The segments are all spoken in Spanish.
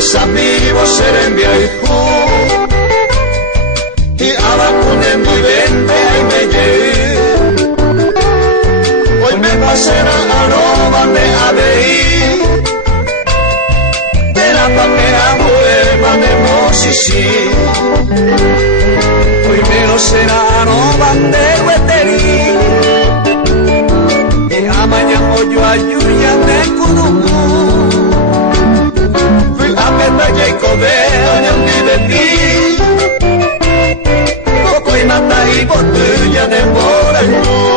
Samivo serembia iku I abakunen vivente ay me llegué Hoy me pasera aroma me abei De la papera mueva de mosisi Hoy me lo será aroma de hueteri Y amaña yo ayuya de kurumu Apetalla y codea en el vivendi Coco y mata y botella de morango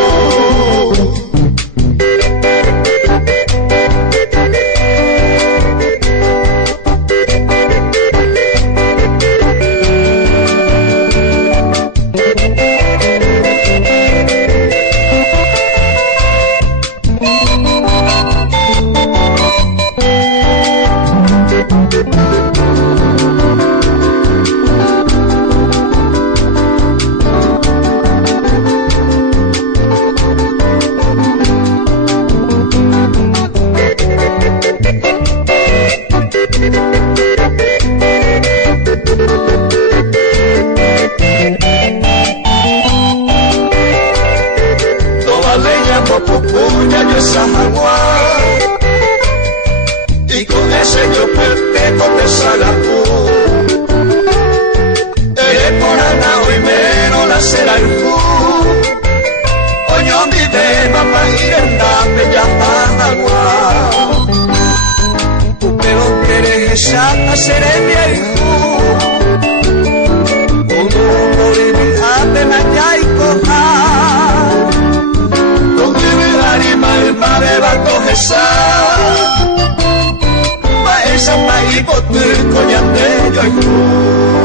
Pupuña yo esa agua y con ese yo perpetuo te salapú eres por ana hoy menos la será el fu oño mi beba pa' ir en la bella agua pero quieres esa seré mi hijo uno morir ante mañana y coja el mare va a cogerse pa' esa maíz por tu coñante yo